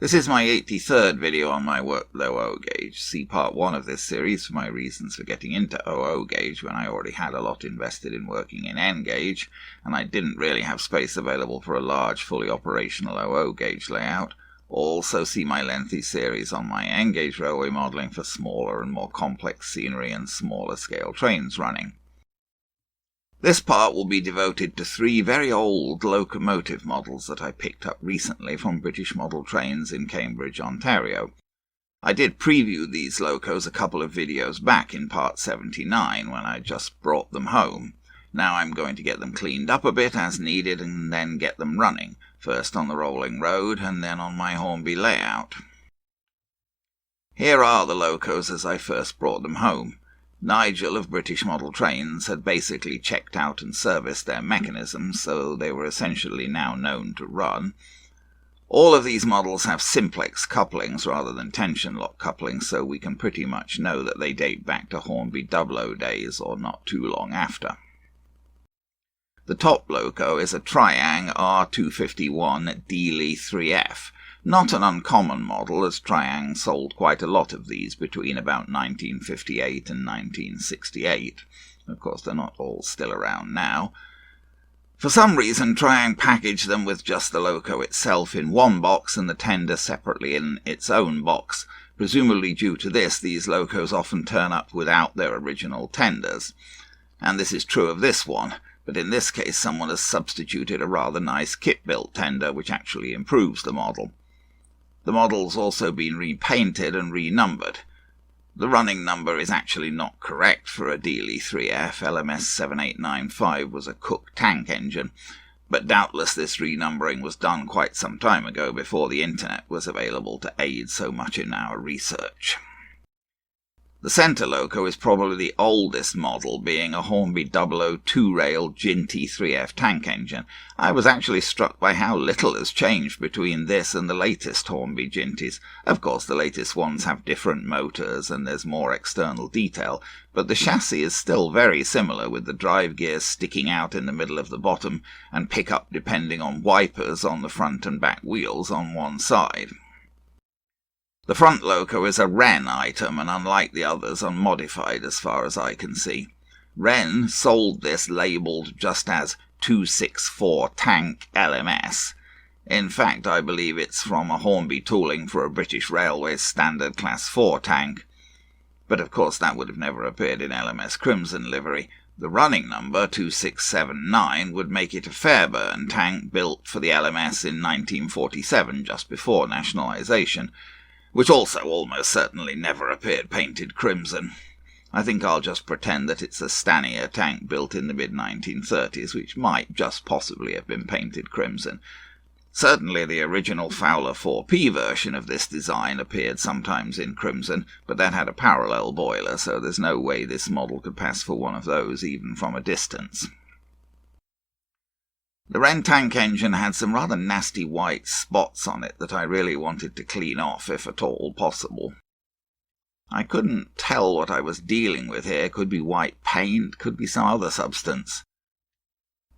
This is my 83rd video on my work with OO gauge. See part 1 of this series for my reasons for getting into OO gauge when I already had a lot invested in working in N gauge, and I didn't really have space available for a large, fully operational OO gauge layout. Also see my lengthy series on my N gauge railway modelling for smaller and more complex scenery and smaller scale trains running. This part will be devoted to 3 very old locomotive models that I picked up recently from British model trains in Cambridge, Ontario. I did preview these locos a couple of videos back in part 79 when I just brought them home. Now I'm going to get them cleaned up a bit as needed and then get them running, first on the rolling road and then on my Hornby layout. Here are the locos as I first brought them home. Nigel of British Model Trains had basically checked out and serviced their mechanisms, so they were essentially now known to run. All of these models have simplex couplings rather than tension lock couplings, so we can pretty much know that they date back to Hornby 00 days or not too long after. The top loco is a Triang R251 Dealey 3F. Not an uncommon model, as Triang sold quite a lot of these between about 1958 and 1968. Of course, they're not all still around now. For some reason, Triang packaged them with just the loco itself in one box and the tender separately in its own box. Presumably due to this, these locos often turn up without their original tenders. And this is true of this one, but in this case someone has substituted a rather nice kit-built tender, which actually improves the model. The model's also been repainted and renumbered. The running number is actually not correct for a Dealey 3F. LMS 7895 was a Cook tank engine, but doubtless this renumbering was done quite some time ago before the internet was available to aid so much in our research. The centre loco is probably the oldest model, being a Hornby 00 two-rail Ginty 3F tank engine. I was actually struck by how little has changed between this and the latest Hornby Gintys. Of course, the latest ones have different motors and there's more external detail, but the chassis is still very similar, with the drive gears sticking out in the middle of the bottom and pickup depending on wipers on the front and back wheels on one side. The front loco is a Wren item, and unlike the others, unmodified as far as I can see. Wren sold this labelled just as 264 Tank LMS. In fact, I believe it's from a Hornby tooling for a British Railways standard Class 4 tank. But of course that would have never appeared in LMS Crimson livery. The running number, 2679, would make it a Fairburn tank built for the LMS in 1947, just before nationalisation, which also almost certainly never appeared painted crimson. I think I'll just pretend that it's a Stanier tank built in the mid-1930s, which might just possibly have been painted crimson. Certainly the original Fowler 4P version of this design appeared sometimes in crimson, but that had a parallel boiler, so there's no way this model could pass for one of those even from a distance. The Wren tank engine had some rather nasty white spots on it that I really wanted to clean off, if at all possible. I couldn't tell what I was dealing with here. Could be white paint, could be some other substance.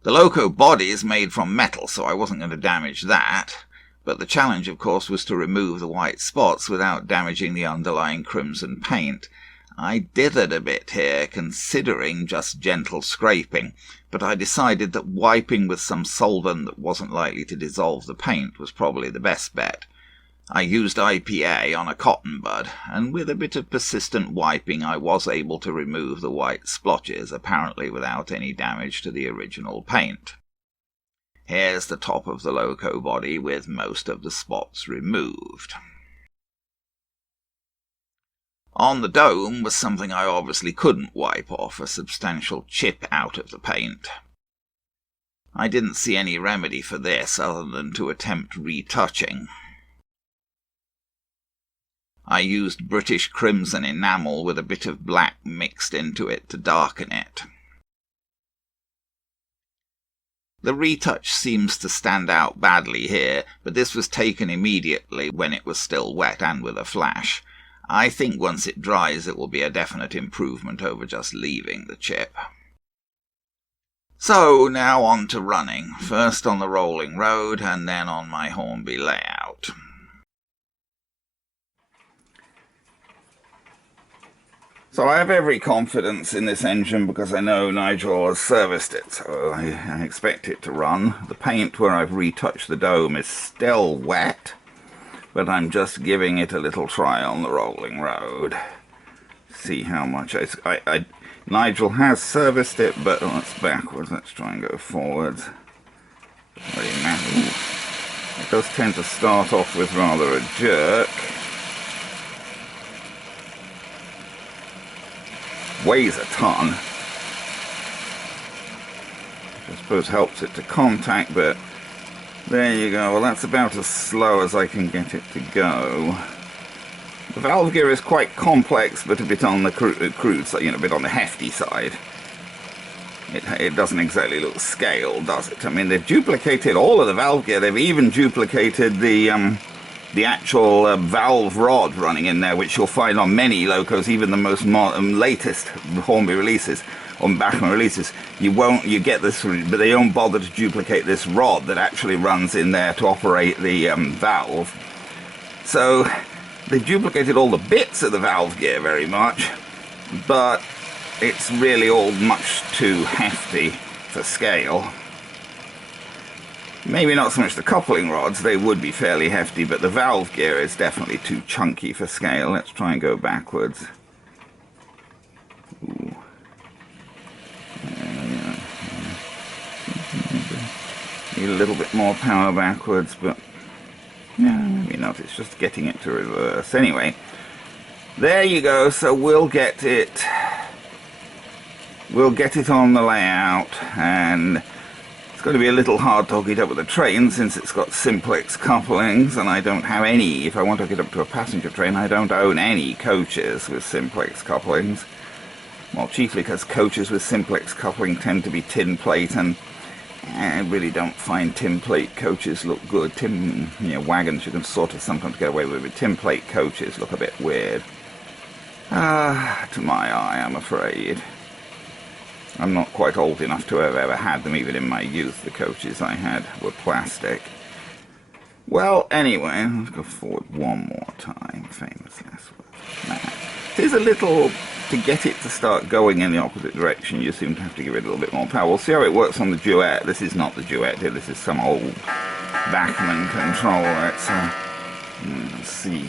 The loco body is made from metal, so I wasn't going to damage that, but the challenge, of course, was to remove the white spots without damaging the underlying crimson paint. I dithered a bit here, considering just gentle scraping, but I decided that wiping with some solvent that wasn't likely to dissolve the paint was probably the best bet. I used IPA on a cotton bud, and with a bit of persistent wiping I was able to remove the white splotches, apparently without any damage to the original paint. Here's the top of the loco body with most of the spots removed. On the dome was something I obviously couldn't wipe off, a substantial chip out of the paint. I didn't see any remedy for this other than to attempt retouching. I used British crimson enamel with a bit of black mixed into it to darken it. The retouch seems to stand out badly here, but this was taken immediately when it was still wet and with a flash. I think once it dries it will be a definite improvement over just leaving the chip. So now on to running, first on the rolling road and then on my Hornby layout. So I have every confidence in this engine because I know Nigel has serviced it, so I expect it to run. The paint where I've retouched the dome is still wet, but I'm just giving it a little try on the rolling road. See how much Nigel has serviced it, but that's backwards. Let's try and go forwards. Doesn't really matter. It does tend to start off with rather a jerk. Weighs a ton. Which I suppose helps it to contact, but there you go. Well, that's about as slow as I can get it to go. The valve gear is quite complex, but a bit on the crude side, a bit on the hefty side. It doesn't exactly look scaled, does it? I mean, they've duplicated all of the valve gear. They've even duplicated the actual valve rod running in there, which you'll find on many Locos, even the most latest Hornby releases, on Bachmann releases. You get this, but they don't bother to duplicate this rod that actually runs in there to operate the valve. So they've duplicated all the bits of the valve gear very much, but it's really all much too hefty for scale. Maybe not so much the coupling rods, they would be fairly hefty, but the valve gear is definitely too chunky for scale. Let's try and go backwards. Ooh. Need a little bit more power backwards, but yeah, maybe not. It's just getting it to reverse. Anyway, there you go. So we'll get it on the layout, and it's going to be a little hard to hook it up with a train since it's got simplex couplings, and I don't have any. If I want to hook it up to a passenger train, I don't own any coaches with simplex couplings. Well, chiefly because coaches with simplex coupling tend to be tin plate, and I really don't find tin plate coaches look good. Wagons you can sort of sometimes get away with, but tin plate coaches look a bit weird. To my eye, I'm afraid. I'm not quite old enough to have ever had them. Even in my youth, the coaches I had were plastic. Well, anyway, let's go forward one more time. Famous last words. It is a little, to get it to start going in the opposite direction, you seem to have to give it a little bit more power. We'll see how it works on the duet. This is not the duet here, this is some old Bachmann controller. Let's see.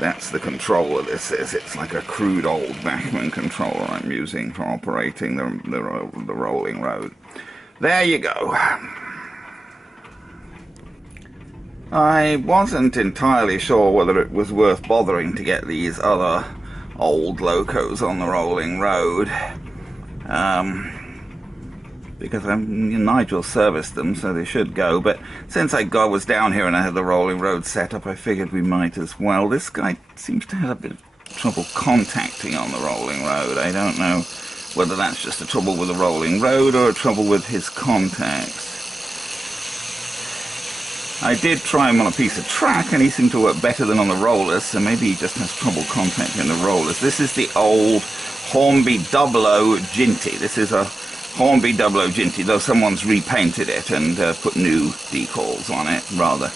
That's the controller this is. It's like a crude old Bachmann controller I'm using for operating the rolling road. There you go. I wasn't entirely sure whether it was worth bothering to get these other old Locos on the rolling road. Because Nigel serviced them, so they should go. But since I was down here and I had the rolling road set up, I figured we might as well. This guy seems to have a bit of trouble contacting on the rolling road. I don't know whether that's just a trouble with the rolling road or a trouble with his contacts. I did try him on a piece of track, and he seemed to work better than on the rollers, so maybe he just has trouble contacting the rollers. This is the old Hornby 00 Ginty. This is a Hornby 00 Ginty, though someone's repainted it and put new decals on it, rather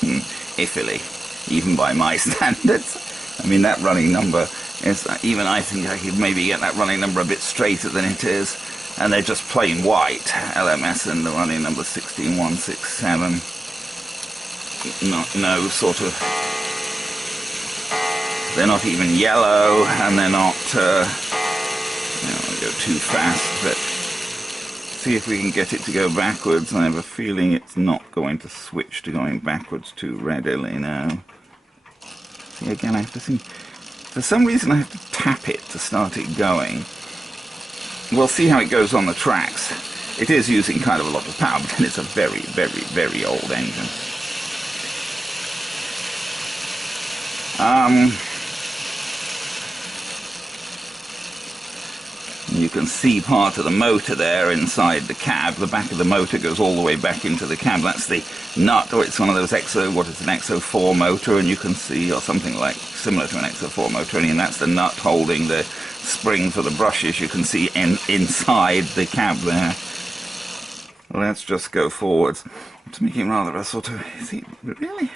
iffily, even by my standards. I mean, that running number is, even I think I could maybe get that running number a bit straighter than it is, and they're just plain white, LMS, and the running number 16167. No sort of, they're not even yellow, and they're not, I don't want to go too fast, but see if we can get it to go backwards. I have a feeling it's not going to switch to going backwards too readily now. See, again, I have to see, for some reason I have to tap it to start it going. We'll see how it goes on the tracks. It is using kind of a lot of power, but then it's a very, very, very old engine. You can see part of the motor there inside the cab. The back of the motor goes all the way back into the cab. That's the nut, or it's one of those an XO4 motor, and you can see, or something like similar to an XO4 motor, and that's the nut holding the spring for the brushes. You can see inside the cab there. Let's just go forwards. It's making rather a sort of, see, really?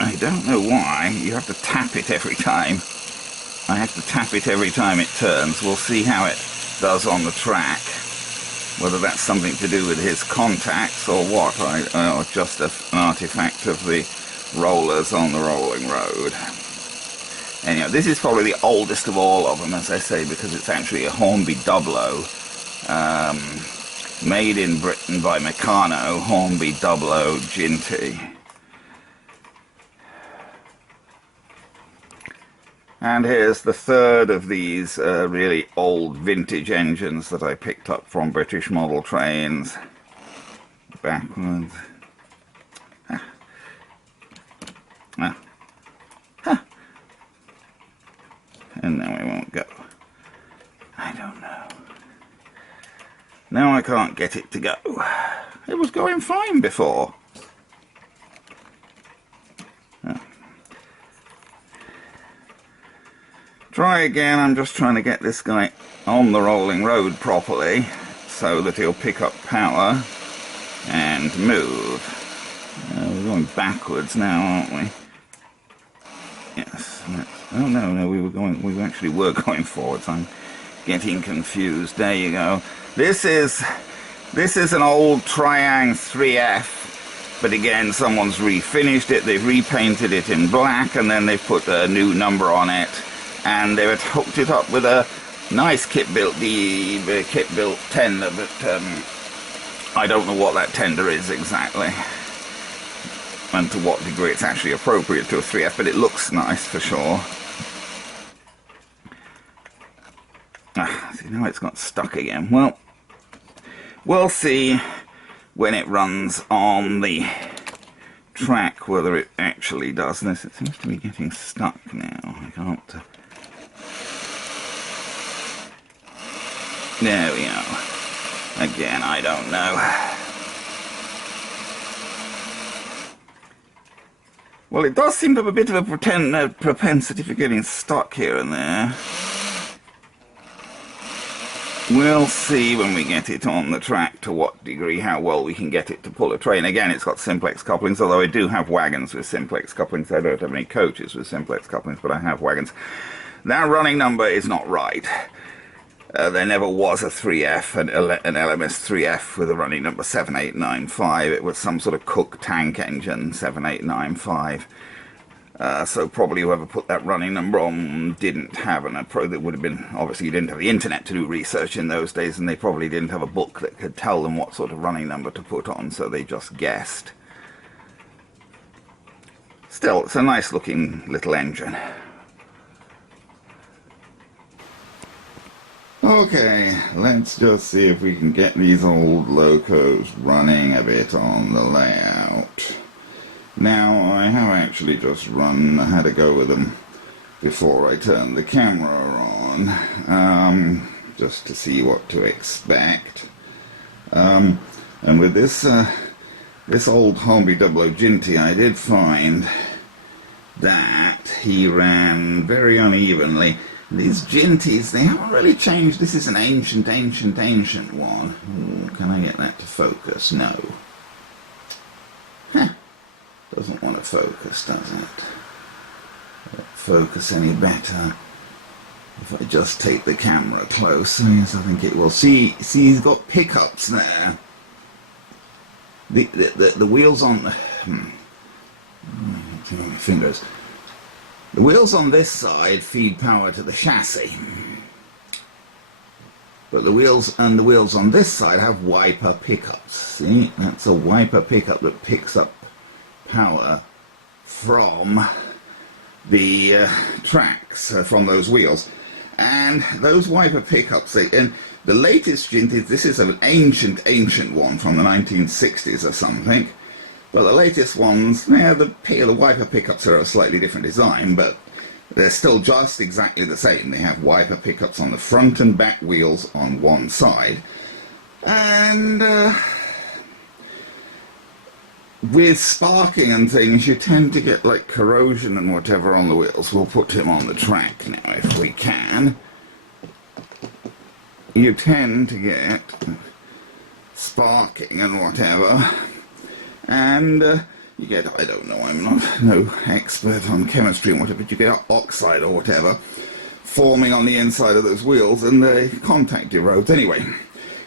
I don't know why you have to tap it every time. I have to tap it every time it turns. We'll see how it does on the track. Whether that's something to do with his contacts or what, or just an artifact of the rollers on the rolling road. Anyhow, this is probably the oldest of all of them, as I say, because it's actually a Hornby Double-O, made in Britain by Meccano, Hornby Double-O Ginty. And here's the third of these really old vintage engines that I picked up from British model trains. Backwards. And now we won't go. I don't know. Now I can't get it to go. It was going fine before. Try again. I'm just trying to get this guy on the rolling road properly so that he'll pick up power and move. We're going backwards now, aren't we? Yes. Oh no, we actually were going forwards. I'm getting confused. There you go. This is an old Triang 3F, but again, someone's refinished it. They've repainted it in black, and then they've put a new number on it, and they've hooked it up with a nice kit-built tender, but I don't know what that tender is exactly, and to what degree it's actually appropriate to a 3F, but it looks nice for sure. See, now it's got stuck again. Well, we'll see when it runs on the track whether it actually does this. It seems to be getting stuck now. I can't... There we are. Again, I don't know. Well, it does seem to have a bit of a propensity for getting stuck here and there. We'll see when we get it on the track to what degree, how well we can get it to pull a train. Again, it's got simplex couplings, although I do have wagons with simplex couplings. I don't have any coaches with simplex couplings, but I have wagons. That running number is not right. There never was a 3F, an LMS 3F with a running number 7895. It was some sort of Cook tank engine, 7895. So probably whoever put that running number on didn't have an approach that would have been, obviously you didn't have the internet to do research in those days, and they probably didn't have a book that could tell them what sort of running number to put on, so they just guessed. Still, it's a nice looking little engine. Okay, let's just see if we can get these old Locos running a bit on the layout. Now, I have actually just had a go with them before I turned the camera on, just to see what to expect. And with this old Hornby Double-O Ginty, I did find that he ran very unevenly. These Ginties, they haven't really changed. This is an ancient one. Ooh, can I get that to focus? No. Huh. Doesn't want to focus, does it? Won't focus any better if I just take the camera close. Yes, I think it will. See, he's got pickups there. The wheels on... my fingers. The wheels on this side feed power to the chassis, but the wheels on this side have wiper pickups. See, that's a wiper pickup that picks up power from the tracks, from those wheels, and those wiper pickups. And the latest Ginty, this is an ancient one from the 1960s or something. Well, the latest ones, the wiper pickups are a slightly different design, but they're still just exactly the same. They have wiper pickups on the front and back wheels on one side. And with sparking and things, you tend to get like corrosion and whatever on the wheels. We'll put him on the track now if we can. You tend to get sparking and whatever. And you get, I don't know, I'm no expert on chemistry and whatever, but you get oxide or whatever forming on the inside of those wheels, and the contact erodes. Anyway,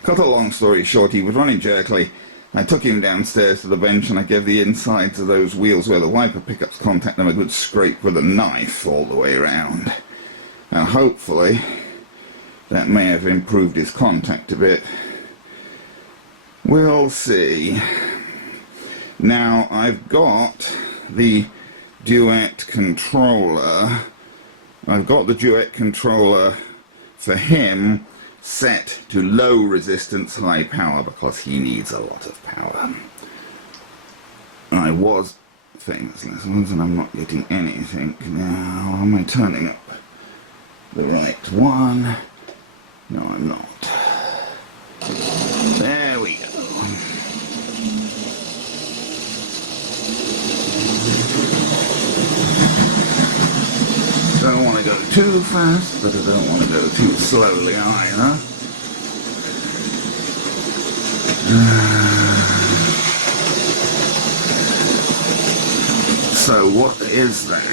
cut a long story short, he was running jerkily. I took him downstairs to the bench and I gave the insides of those wheels where the wiper pickups contact them a good scrape with a knife all the way around. And hopefully that may have improved his contact a bit. We'll see. Now I've got the Duet controller. I've got the Duet controller for him set to low resistance, high power, because he needs a lot of power. I was famous lessons and I'm not getting anything now. Am I turning up the right one? No, I'm not. There we go. Don't want to go too fast, but I don't want to go too slowly either. So what is that?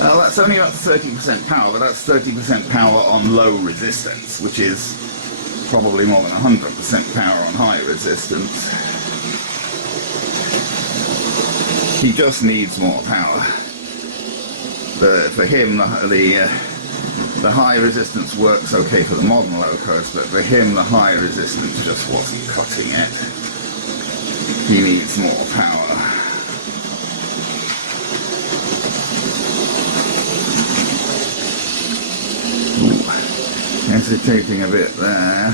That's only about 30% power, but that's 30% power on low resistance, which is probably more than 100% power on high resistance. He just needs more power. For him, the high resistance works okay for the modern Locos, but for him the high resistance just wasn't cutting it. He needs more power. Ooh, hesitating a bit there.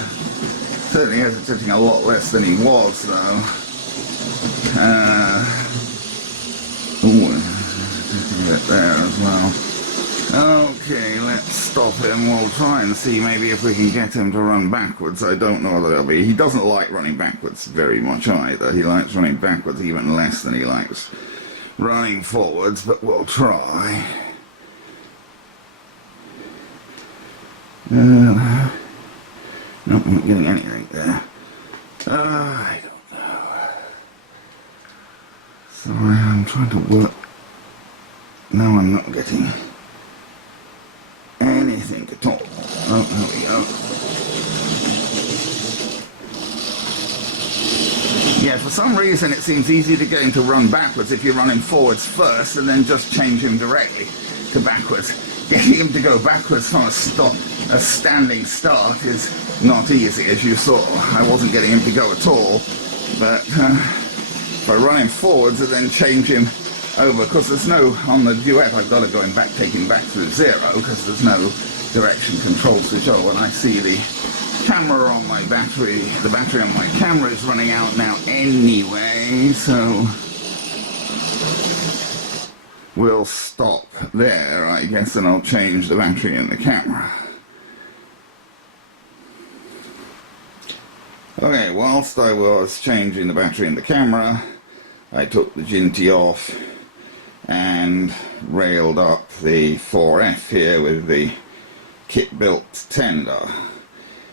Certainly hesitating a lot less than he was though. Ooh, a bit there as well. Okay, let's stop him. We'll try and see maybe if we can get him to run backwards. I don't know whether that'll be... He doesn't like running backwards very much either. He likes running backwards even less than he likes running forwards, but we'll try. No, I'm not getting anything there. I don't know. Sorry, I'm trying to work. No, I'm not getting anything at all. Oh, there we go. Yeah, for some reason it seems easy to get him to run backwards if you run him forwards first and then just change him directly to backwards. Getting him to go backwards from a standing start is not easy, as you saw. I wasn't getting him to go at all, but if I run him forwards and then change him over, because there's no, on the Duet I've got to go back, take him back to zero, because there's no direction control switch. Oh, and I see the camera on my battery, the battery on my camera is running out now anyway, so we'll stop there, I guess, and I'll change the battery in the camera. Okay, whilst I was changing the battery in the camera, I took the Ginty off and railed up the 4F here with the kit-built tender.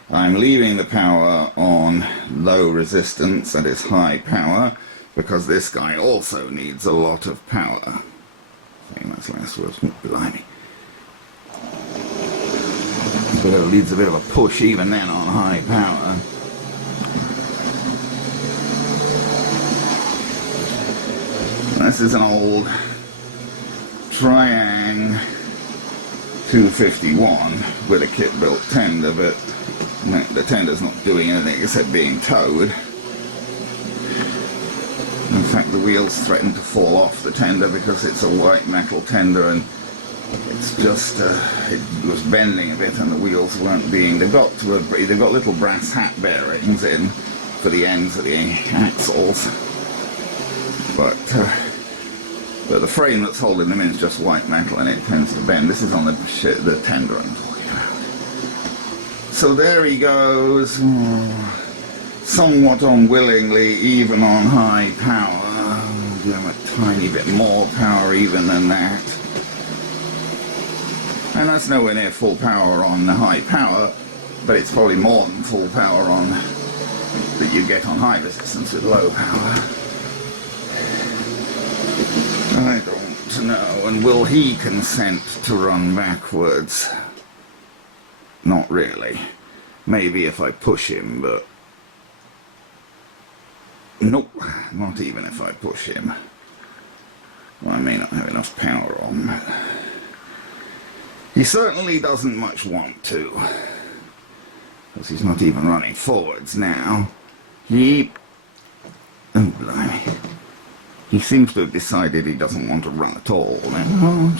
I'm leaving the power on low resistance, that is high power, because this guy also needs a lot of power. Famous last words behind me. But it needs a bit of a push even then on high power. This is an old Triang 251 with a kit-built tender, but the tender's not doing anything except being towed. In fact, the wheels threaten to fall off the tender because it's a white metal tender, and it's just it was bending a bit, and the wheels weren't being. They've got little brass hat bearings in for the ends of the axles, but the frame that's holding them in is just white metal, and it tends to bend. This is on the tender I'm talking about. So there he goes, somewhat unwillingly, even on high power. I'll give him a tiny bit more power even than that. And that's nowhere near full power on the high power, but it's probably more than full power on that you get on high resistance with low power. I don't to know, and will he consent to run backwards? Not really. Maybe if I push him, but... Nope, not even if I push him. Well, I may not have enough power on, but... He certainly doesn't much want to. Because he's not even running forwards now. Oh, blimey. He seems to have decided he doesn't want to run at all. Well,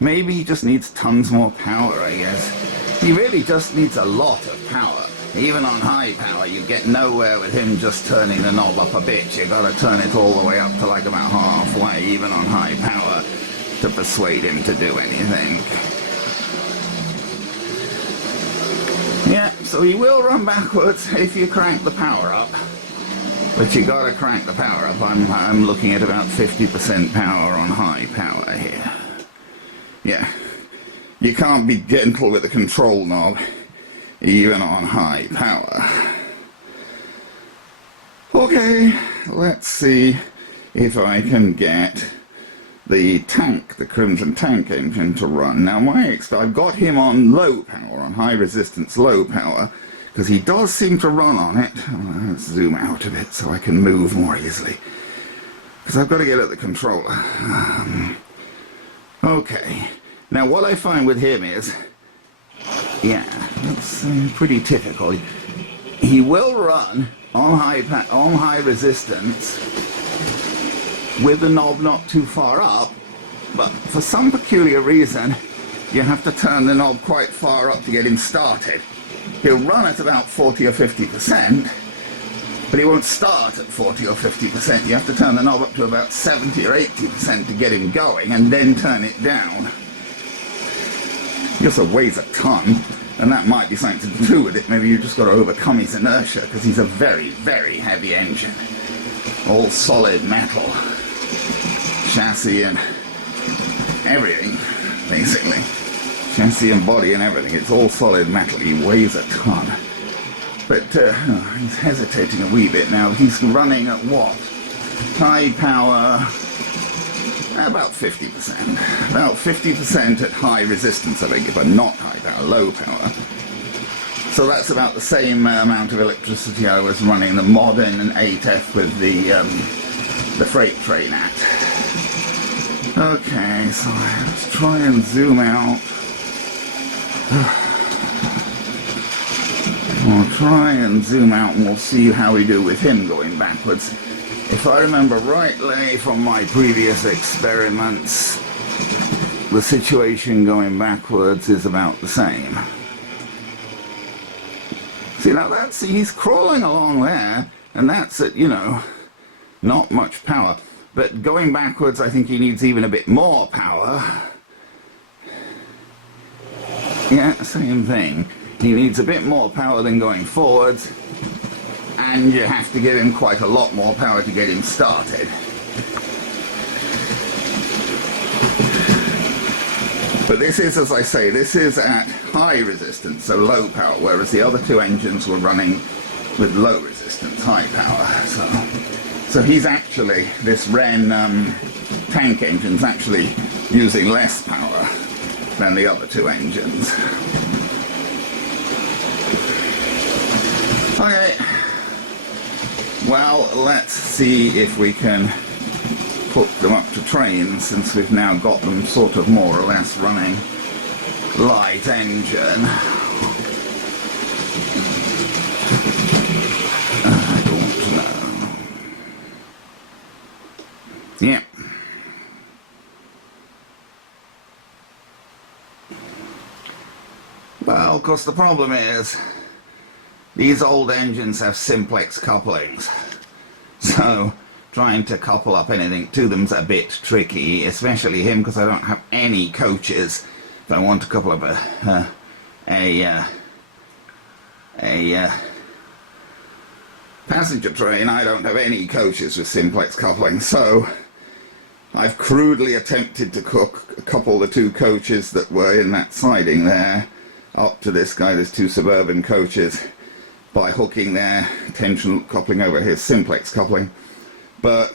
maybe he just needs tons more power, I guess. He really just needs a lot of power. Even on high power, you get nowhere with him just turning the knob up a bit. You gotta turn it all the way up to like about halfway, even on high power, to persuade him to do anything. Yeah, so he will run backwards if you crank the power up. But you gotta crank the power up. I'm looking at about 50% power on high power here. Yeah. You can't be gentle with the control knob, even on high power. Okay, let's see if I can get the Crimson Tank engine to run. Now I've got him on low power, on high resistance low power, because he does seem to run on it. Let's zoom out a bit so I can move more easily, because I've got to get at the controller. Okay, now what I find with him is, yeah, that's pretty typical. He will run on high resistance with the knob not too far up, but for some peculiar reason you have to turn the knob quite far up to get him started. He'll run at about 40 or 50%, but he won't start at 40 or 50%. You have to turn the knob up to about 70 or 80% to get him going, and then turn it down. He also weighs a ton, and that might be something to do with it. Maybe you've just got to overcome his inertia, because he's a very, very heavy engine. All solid metal. Chassis and everything, basically. Chassis and body and everything. It's all solid metal. He weighs a ton. But he's hesitating a wee bit now. He's running at what? High power, about 50%. About 50% at high resistance, I think, but not high power, low power. So that's about the same amount of electricity I was running the modern and 8F with the freight train at. Okay, so let's try and zoom out. We'll try and zoom out and we'll see how we do with him going backwards. If I remember rightly from my previous experiments, the situation going backwards is about the same. See, now he's crawling along there, and that's at, not much power. But going backwards, I think he needs even a bit more power. Yeah, same thing. He needs a bit more power than going forwards, and you have to give him quite a lot more power to get him started. But this is, as I say, this is at high resistance, so low power, whereas the other two engines were running with low resistance, high power. So he's actually, this Wren tank engine's actually using less power than the other two engines. Okay, well, let's see if we can put them up to train, since we've now got them sort of more or less running light engine. I don't know. Yeah. Well, of course, the problem is these old engines have simplex couplings, so trying to couple up anything to them's a bit tricky, especially him, because I don't have any coaches. If I want to couple up a passenger train, I don't have any coaches with simplex coupling, so I've crudely attempted to couple the two coaches that were in that siding there up to this guy, there's two suburban coaches, by hooking their tension coupling over his simplex coupling. But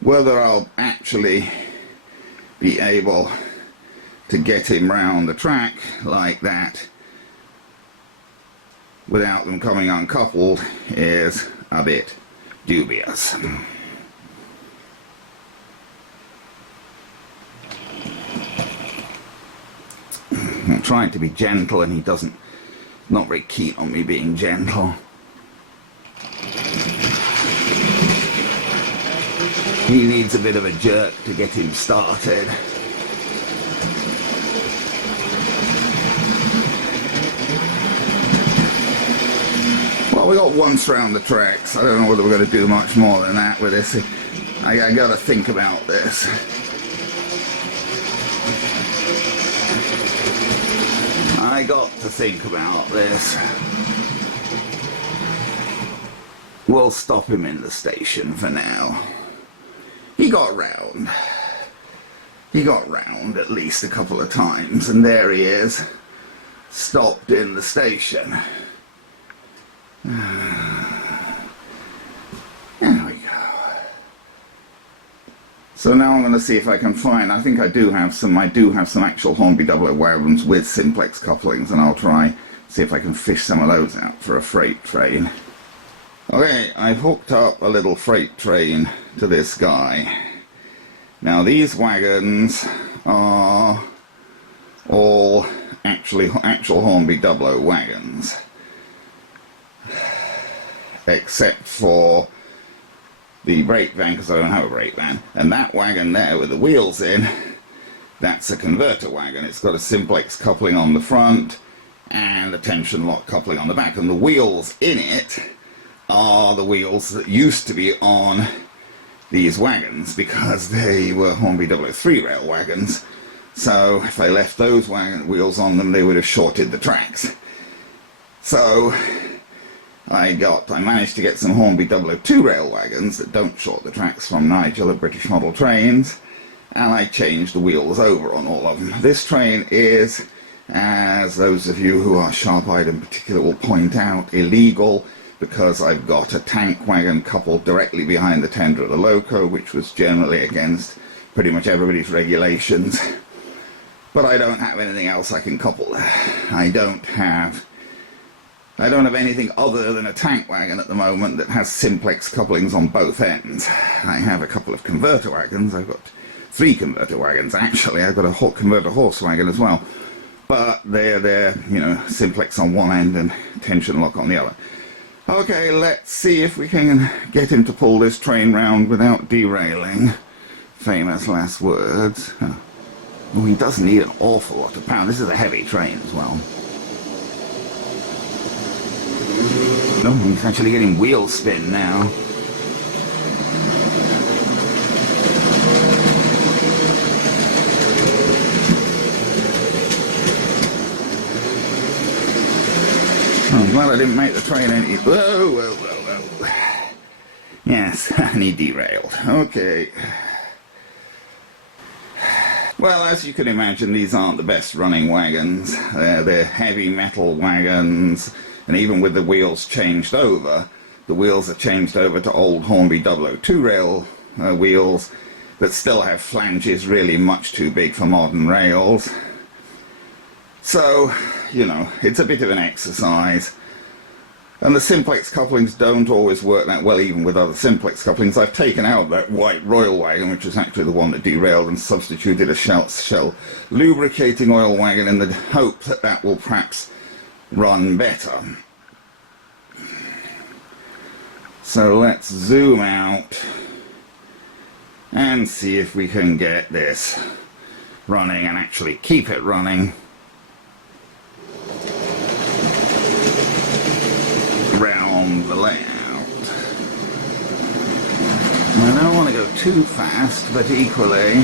whether I'll actually be able to get him round the track like that without them coming uncoupled is a bit dubious. I'm trying to be gentle and he doesn't, not very keen on me being gentle. He needs a bit of a jerk to get him started. Well, we got once round the tracks. I don't know whether we're going to do much more than that with this. I got to think about this. I got to think about this. We'll stop him in the station for now. He got round. He got round at least a couple of times, and there he is, stopped in the station. There we go. So now I'm going to see if I can find, I think I do have some actual Hornby 00 wagons with simplex couplings, and I'll try see if I can fish some of those out for a freight train. Okay, I've hooked up a little freight train to this guy. Now these wagons are all actual Hornby 00 wagons, except for the brake van, because I don't have a brake van. And that wagon there with the wheels in, that's a converter wagon. It's got a simplex coupling on the front and a tension lock coupling on the back, and the wheels in it are the wheels that used to be on these wagons, because they were Hornby 03 rail wagons. So if I left those wagon wheels on them, they would have shorted the tracks. So I managed to get some Hornby 002 rail wagons that don't short the tracks from Nigel at British Model Trains, and I changed the wheels over on all of them. This train is, as those of you who are sharp-eyed in particular will point out, illegal, because I've got a tank wagon coupled directly behind the tender of the Loco, which was generally against pretty much everybody's regulations. But I don't have anything else I can couple there. I don't have anything other than a tank wagon at the moment that has simplex couplings on both ends. I have a couple of converter wagons. I've got 3 converter wagons actually. I've got a converter horse wagon as well. But they're simplex on one end and tension lock on the other. Okay, let's see if we can get him to pull this train round without derailing. Famous last words. Oh, he does need an awful lot of power. This is a heavy train as well. No, he's actually getting wheel spin now. I'm glad I didn't make the train any... Whoa, whoa, whoa, whoa. Yes, and he derailed. Okay. Well, as you can imagine, these aren't the best running wagons. They're heavy metal wagons, and even with the wheels changed over, the wheels are changed over to old Hornby 002 rail wheels that still have flanges really much too big for modern rails. So, it's a bit of an exercise. And the simplex couplings don't always work that well, even with other simplex couplings. I've taken out that white Royal wagon, which was actually the one that derailed, and substituted a Shell lubricating oil wagon in the hope that that will perhaps run better. So let's zoom out and see if we can get this running and actually keep it running around the layout. I don't want to go too fast, but equally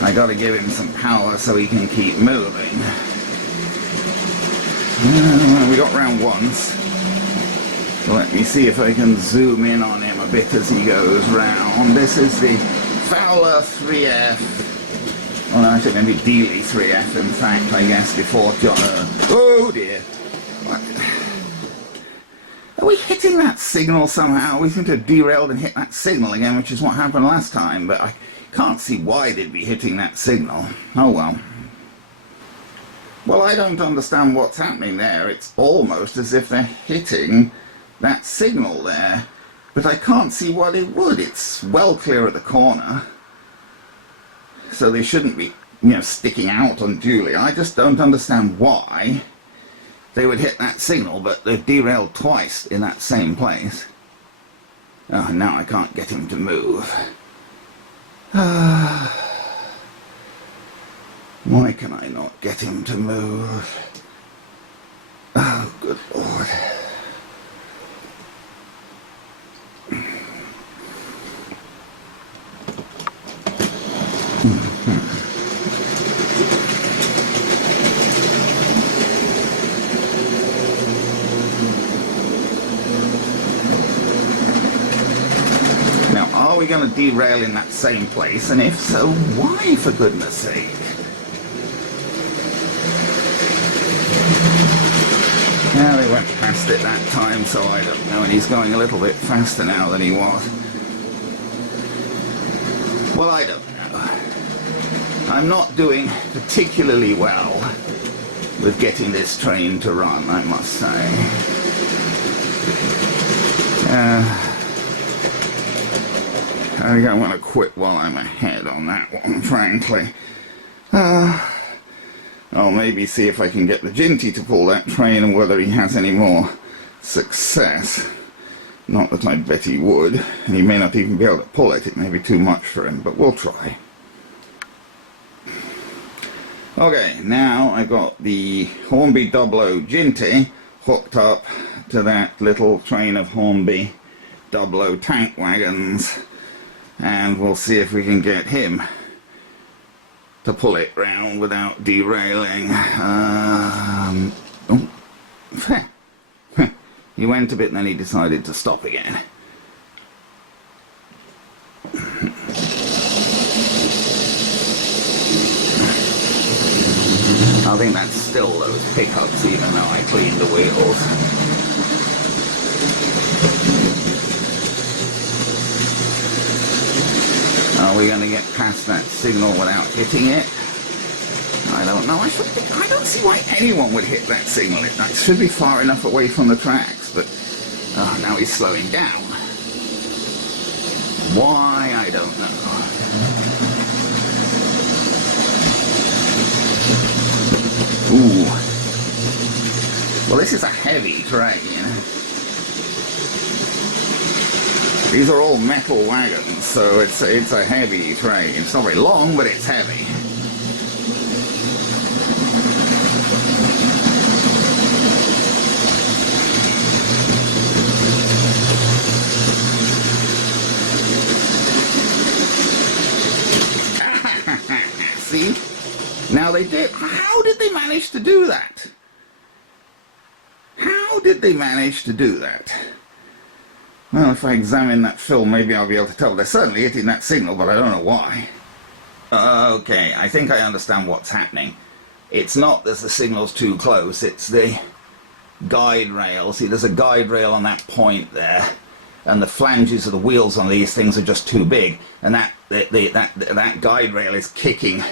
I got to give him some power so he can keep moving. We got round once. So let me see if I can zoom in on him a bit as he goes round. This is the Fowler 3F. Oh no, I think maybe Dealey 3F in fact, I guess, before John... oh dear. What? Are we hitting that signal somehow? We seem to have derailed and hit that signal again, which is what happened last time, but I Can't see why they'd be hitting that signal. Oh well. Well, I don't understand what's happening there. It's almost as if they're hitting that signal there. But I can't see why they would. It's well clear at the corner. So they shouldn't be, sticking out unduly. I just don't understand why they would hit that signal, but they've derailed twice in that same place. Oh, now I can't get him to move. Why can I not get him to move? Oh, good Lord. Now, are we going to derail in that same place? And if so, why, for goodness sake? Yeah, they went past it that time, so I don't know, and he's going a little bit faster now than he was. Well, I don't know. I'm not doing particularly well with getting this train to run, I must say. I think I'm going to quit while I'm ahead on that one, frankly. I'll maybe see if I can get the Ginty to pull that train and whether he has any more success. Not that I bet he would, and he may not even be able to pull it. It may be too much for him, but we'll try. Okay, now I got the Hornby 00 Ginty hooked up to that little train of Hornby 00 tank wagons, and we'll see if we can get him to pull it round without derailing. He went a bit and then he decided to stop again. I think that's still those pickups even though I cleaned the wheels. Are we going to get past that signal without hitting it? I don't know. I don't see why anyone would hit that signal. It should be far enough away from the tracks, but now he's slowing down. Why? I don't know. Ooh. Well, this is a heavy train. These are all metal wagons, so it's a heavy train. It's not very long, but it's heavy. See? Now they did. How did they manage to do that? How did they manage to do that? Well, if I examine that film, maybe I'll be able to tell. They're certainly hitting that signal, but I don't know why. Okay, I think I understand what's happening. It's not that the signal's too close, it's the guide rail. See, there's a guide rail on that point there, and the flanges of the wheels on these things are just too big, and that guide rail is kicking,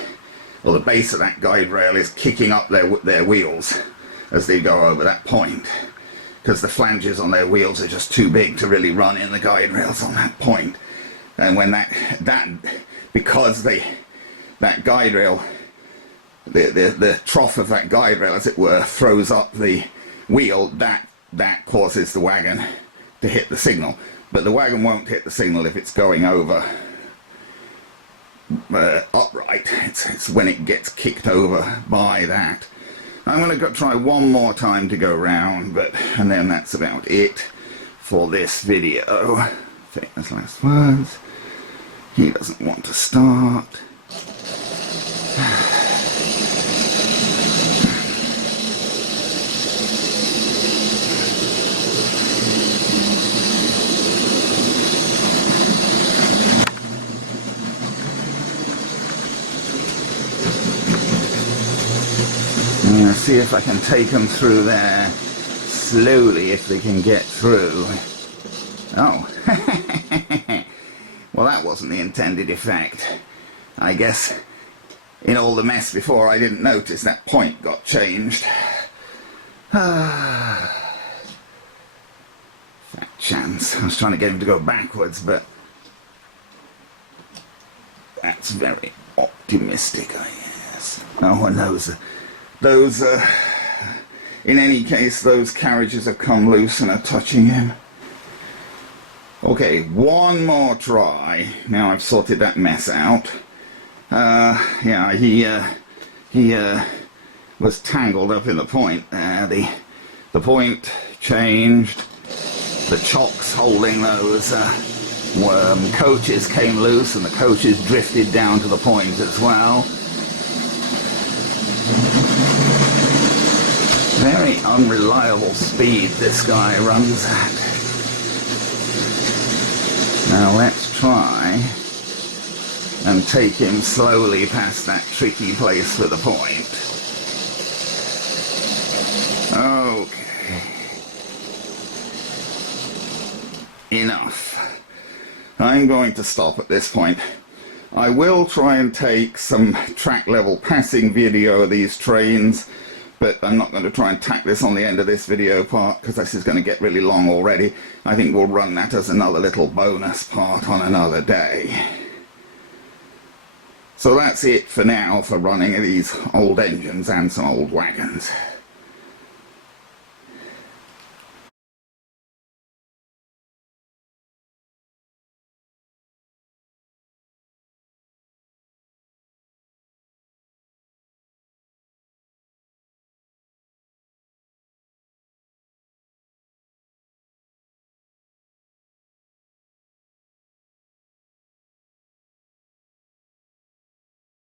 or the base of that guide rail is kicking up their wheels as they go over that point. Because the flanges on their wheels are just too big to really run in the guide rails on that point. And when because that guide rail, the trough of that guide rail, as it were, throws up the wheel, that causes the wagon to hit the signal. But the wagon won't hit the signal if it's going over upright. It's when it gets kicked over by that. I'm going to go try one more time to go round, and then that's about it for this video. Famous last words. He doesn't want to start. See if I can take them through there slowly, if they can get through. Oh. Well, that wasn't the intended effect. I guess in all the mess before I didn't notice that point got changed. Fat chance. I was trying to get him to go backwards, but that's very optimistic, I guess. No one knows. Those, in any case, those carriages have come loose and are touching him. Okay, one more try. Now I've sorted that mess out. Yeah, he was tangled up in the point there. The point changed. The chocks holding those coaches came loose, and the coaches drifted down to the point as well. Very unreliable speed this guy runs at. Now let's try and take him slowly past that tricky place for the point. Okay. Enough. I'm going to stop at this point. I will try and take some track level passing video of these trains, but I'm not going to try and tack this on the end of this video part because this is going to get really long already. I think we'll run that as another little bonus part on another day. So that's it for now for running these old engines and some old wagons.